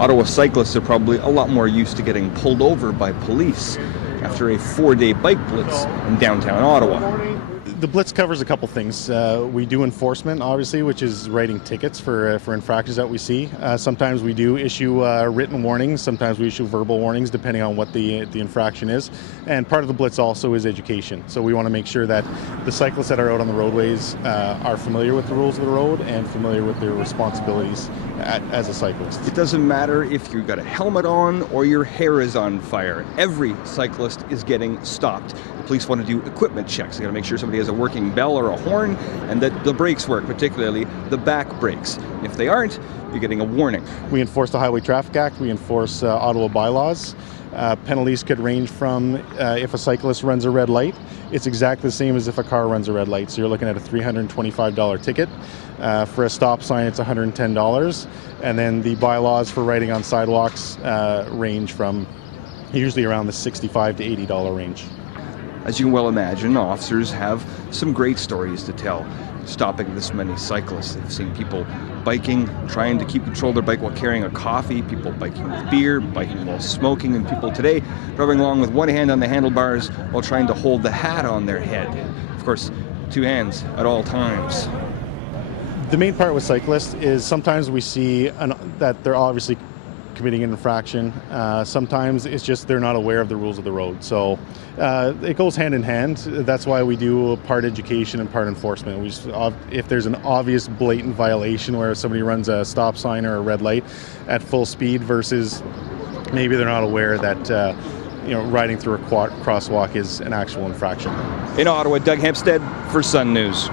Ottawa cyclists are probably a lot more used to getting pulled over by police after a 4-day bike blitz in downtown Ottawa. The blitz covers a couple things. We do enforcement, obviously, which is writing tickets for infractions that we see. Sometimes we do issue written warnings. Sometimes we issue verbal warnings, depending on what the infraction is. And part of the blitz also is education. So we want to make sure that the cyclists that are out on the roadways are familiar with the rules of the road and familiar with their responsibilities as a cyclist. It doesn't matter if you've got a helmet on or your hair is on fire. Every cyclist is getting stopped. The police want to do equipment checks. They got to make sure somebody has a working bell or a horn and that the brakes work, particularly the back brakes. If they aren't, you're getting a warning. We enforce the Highway Traffic Act. We enforce Ottawa bylaws. Penalties could range from if a cyclist runs a red light, it's exactly the same as if a car runs a red light. So you're looking at a $325 ticket. For a stop sign, it's $110. And then the bylaws for riding on sidewalks range from usually around the $65 to $80 range. As you can well imagine, officers have some great stories to tell, stopping this many cyclists. They've seen people biking, trying to keep control of their bike while carrying a coffee, people biking with beer, biking while smoking, and people today driving along with one hand on the handlebars while trying to hold the hat on their head. Of course, two hands at all times. The main part with cyclists is sometimes we see that they're obviously committing an infraction. Sometimes it's just they're not aware of the rules of the road. So it goes hand in hand. That's why we do part education and part enforcement. We just, if there's an obvious blatant violation where somebody runs a stop sign or a red light at full speed versus maybe they're not aware that riding through a crosswalk is an actual infraction. In Ottawa, Doug Hempstead for Sun News.